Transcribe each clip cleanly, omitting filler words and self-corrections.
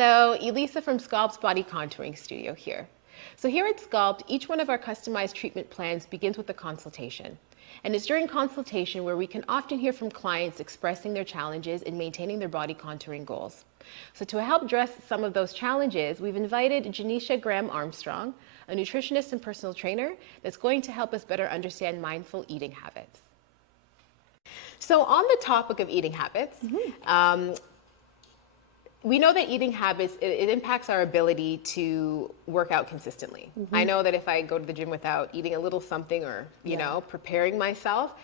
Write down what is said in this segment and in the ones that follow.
Hello, Elisa from Sculpt's Body Contouring Studio here. So here at Sculpt, each one of our customized treatment plans begins with a consultation. And it's during consultation where we can often hear from clients expressing their challenges in maintaining their body contouring goals. So to help address some of those challenges, we've invited Genisha Graham-Armstrong, a nutritionist and personal trainer that's going to help us better understand mindful eating habits. So on the topic of eating habits, we know that eating habits, it impacts our ability to work out consistently. I know that if I go to the gym without eating a little something or, you know, preparing myself,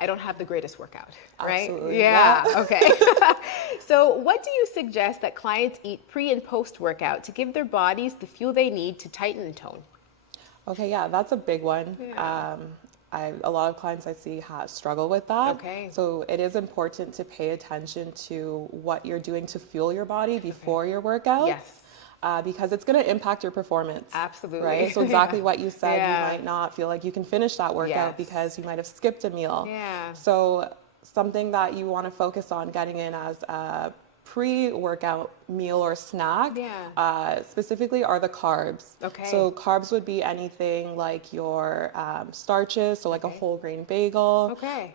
I don't have the greatest workout, right? Absolutely. Yeah, okay. So what do you suggest that clients eat pre and post workout to give their bodies the fuel they need to tighten and tone? Okay, yeah, that's a big one. Yeah. A lot of clients I see struggle with that. Okay. So it is important to pay attention to what you're doing to fuel your body before your workout. Yes. Because it's going to impact your performance. Absolutely. Right? So exactly what you said, Yeah. you might not feel like you can finish that workout Yes. because you might have skipped a meal. Yeah. So something that you want to focus on getting in as a pre-workout meal or snack, specifically are the carbs. Okay. So carbs would be anything like your starches, so like a whole grain bagel. Okay.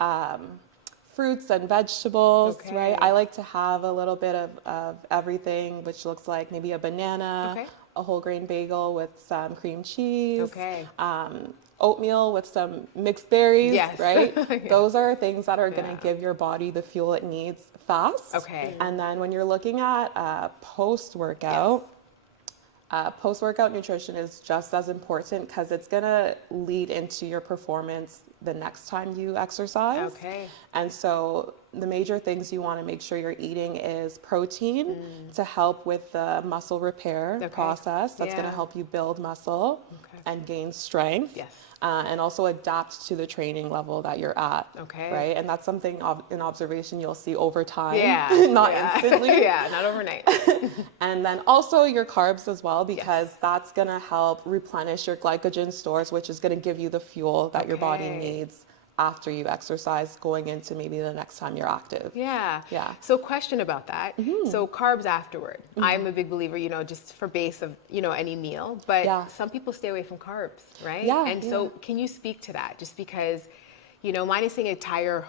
Fruits and vegetables, Okay. right? I like to have a little bit of everything, which looks like maybe a banana, a whole grain bagel with some cream cheese, Okay. Oatmeal with some mixed berries, Yes. right? Yeah. Those are things that are going Yeah. to give your body the fuel it needs fast. Okay. And then when you're looking at post-workout, post-workout nutrition is just as important because it's going to lead into your performance the next time you exercise. Okay. And so the major things you want to make sure you're eating is protein to help with the muscle repair process. That's going to help you build muscle and gain strength. Yes. And also adapt to the training level that you're at. Okay. Right? And that's something in observation you'll see over time, Yeah. not instantly. Yeah, not overnight. And then also your carbs as well, because that's going to help replenish your glycogen stores, which is going to give you the fuel that your body needs after you exercise going into maybe the next time you're active. Yeah. Yeah. So question about that. So carbs afterward. I'm a big believer, you know, just for base of, you know, any meal, but some people stay away from carbs, right? Yeah. And so can you speak to that? Just because, you know, minusing entire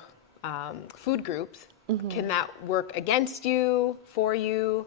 food groups, can that work against you, for you?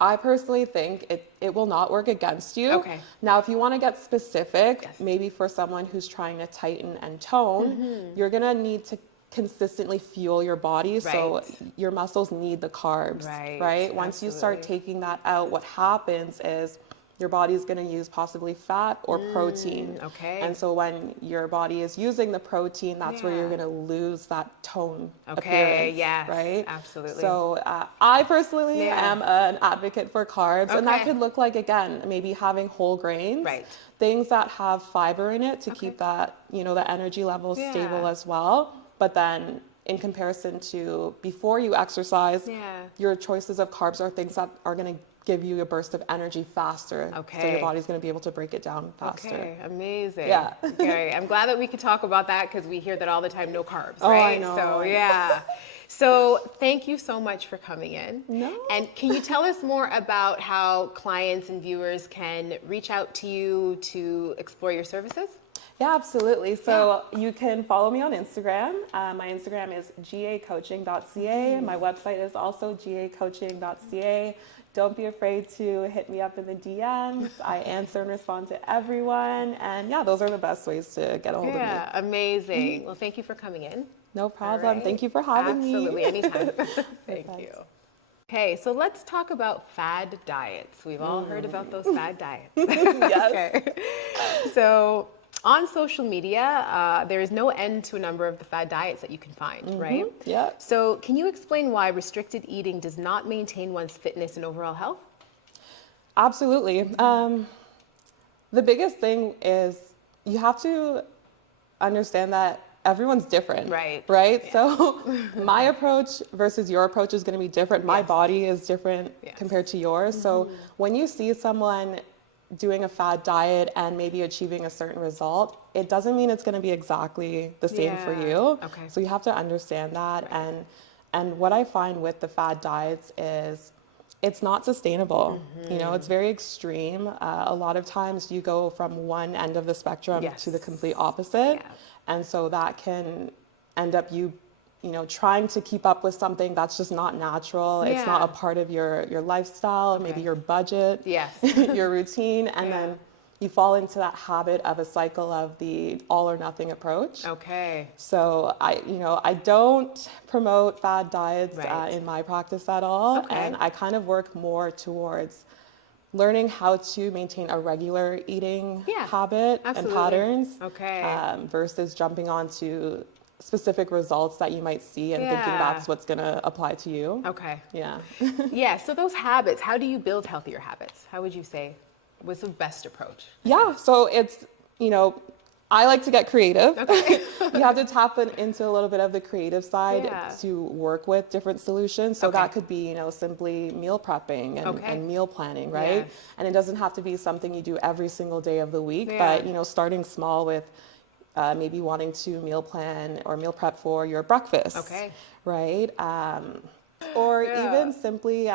I personally think it will not work against you. Okay. Now, if you want to get specific, maybe for someone who's trying to tighten and tone, you're going to need to consistently fuel your body. So your muscles need the carbs, right? Once you start taking that out, what happens is your body is going to use possibly fat or protein. Okay. And so when your body is using the protein, that's where you're going to lose that tone appearance, yes, right? absolutely. So I personally am an advocate for carbs, and that could look like, again, maybe having whole grains, things that have fiber in it to keep that, you know, the energy levels stable as well. But then in comparison to before you exercise, your choices of carbs are things that are going to give you a burst of energy faster. So your body's going to be able to break it down faster. Okay, amazing. Yeah. Okay, I'm glad that we could talk about that because we hear that all the time, no carbs, Oh, right? I know. So, yeah. So thank you so much for coming in. No. And can you tell us more about how clients and viewers can reach out to you to explore your services? Yeah, absolutely. So you can follow me on Instagram. My Instagram is gacoaching.ca. My website is also gacoaching.ca. Don't be afraid to hit me up in the DMs. I answer and respond to everyone. And yeah, those are the best ways to get a hold of me. Yeah, amazing. Well, thank you for coming in. No problem. Thank you for having me. Absolutely, anytime. Thank you. Okay, so let's talk about fad diets. We've all heard about those fad diets. Yes. Okay. So on social media, there is no end to a number of the fad diets that you can find, right? Yeah. So can you explain why restricted eating does not maintain one's fitness and overall health? Absolutely. The biggest thing is you have to understand that everyone's different. Right. Yeah. So my approach versus your approach is going to be different. My body is different compared to yours. So when you see someone doing a fad diet and maybe achieving a certain result, it doesn't mean it's going to be exactly the same for you. Okay. So you have to understand that. And what I find with the fad diets is it's not sustainable. You know, it's very extreme. A lot of times you go from one end of the spectrum to the complete opposite. And so that can end up you know, trying to keep up with something that's just not natural. It's not a part of your lifestyle, maybe your budget, your routine. And then you fall into that habit of a cycle of the all or nothing approach. So I don't promote fad diets in my practice at all. And I kind of work more towards learning how to maintain a regular eating habit and patterns versus jumping onto specific results that you might see and thinking that's what's going to apply to you. So those habits, how do you build healthier habits? How would you say was the best approach? So it's, you know, I like to get creative. You have to tap into a little bit of the creative side to work with different solutions. So that could be, you know, simply meal prepping and meal planning, right? And it doesn't have to be something you do every single day of the week, but, you know, starting small with maybe wanting to meal plan or meal prep for your breakfast, right? Or even simply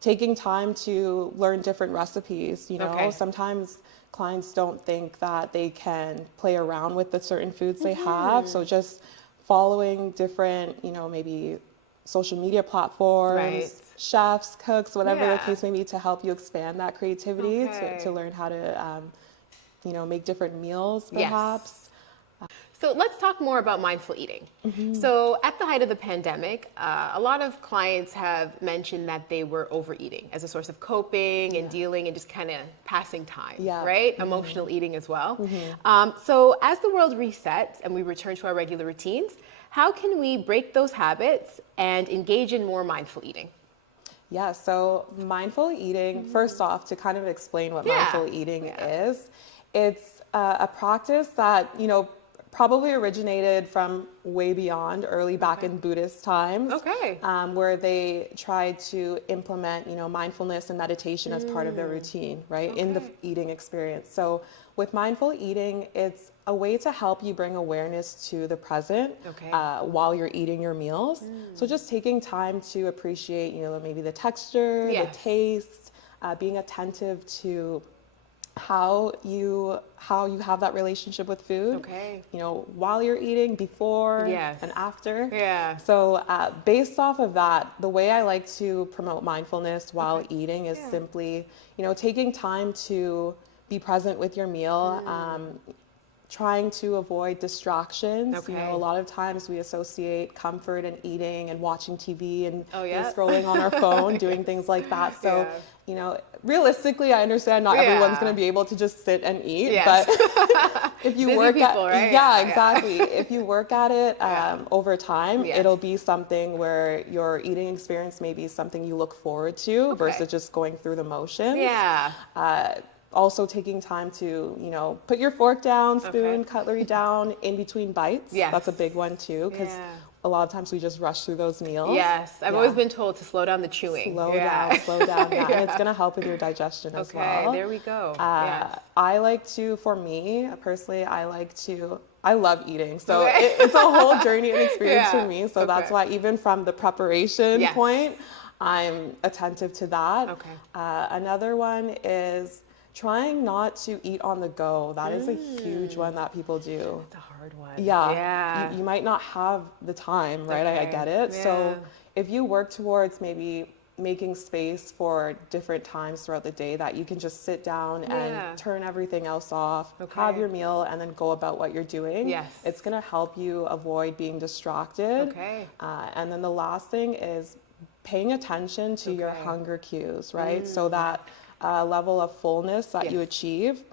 taking time to learn different recipes. You know, sometimes clients don't think that they can play around with the certain foods they have. So just following different, you know, maybe social media platforms, chefs, cooks, whatever the case may be, to help you expand that creativity, to learn how to you know, make different meals perhaps. So let's talk more about mindful eating. So at the height of the pandemic, a lot of clients have mentioned that they were overeating as a source of coping and dealing and just kind of passing time, right? Emotional eating as well. So as the world resets and we return to our regular routines, how can we break those habits and engage in more mindful eating? So mindful eating, first off, to kind of explain what mindful eating is, it's a practice that, you know, probably originated from way beyond early back in Buddhist times, where they tried to implement, you know, mindfulness and meditation as part of their routine, right, in the eating experience. So with mindful eating, it's a way to help you bring awareness to the present while you're eating your meals. So just taking time to appreciate, you know, maybe the texture, the taste, being attentive to how you have that relationship with food, you know, while you're eating, before and after. So based off of that, the way I like to promote mindfulness while eating is simply, you know, taking time to be present with your meal, trying to avoid distractions. You know, a lot of times we associate comfort and eating and watching TV and scrolling on our phone, doing things like that. So, you know, realistically, I understand not everyone's going to be able to just sit and eat, but if you work exactly. If you work at it over time, it'll be something where your eating experience may be something you look forward to versus just going through the motions. Also taking time to, you know, put your fork down, spoon, cutlery down in between bites. That's a big one too, because a lot of times we just rush through those meals. I've always been told to slow down the chewing. Slow down. And it's going to help with your digestion as well. There we go. I like to, for me personally, I love eating. So it's a whole journey and experience for me. So that's why even from the preparation point, I'm attentive to that. Another one is trying not to eat on the go. That is a huge one that people do. It's a hard one. You might not have the time, right? I get it. So if you work towards maybe making space for different times throughout the day that you can just sit down and turn everything else off, have your meal, and then go about what you're doing, it's going to help you avoid being distracted. And then the last thing is paying attention to your hunger cues, right? So that level of fullness that you achieve.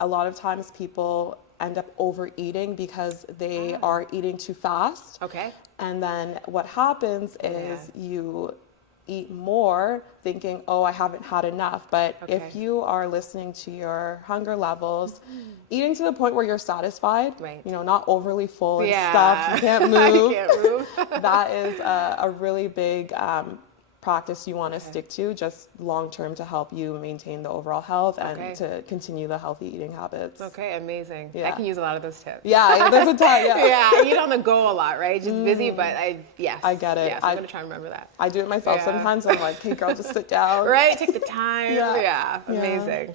A lot of times people end up overeating because they are eating too fast. And then what happens is you eat more thinking, oh, I haven't had enough. But if you are listening to your hunger levels, eating to the point where you're satisfied, you know, not overly full and stuffed, you can't move. That is a really big practice you want to stick to just long term to help you maintain the overall health and to continue the healthy eating habits. Okay, amazing. I can use a lot of those tips. Yeah, there's a ton. Yeah, I eat on the go a lot, right? Just busy, but I get it. Yes, I'm going to try and remember that. I do it myself sometimes. I'm like, hey girl, just sit down. Right, take the time. Yeah, amazing.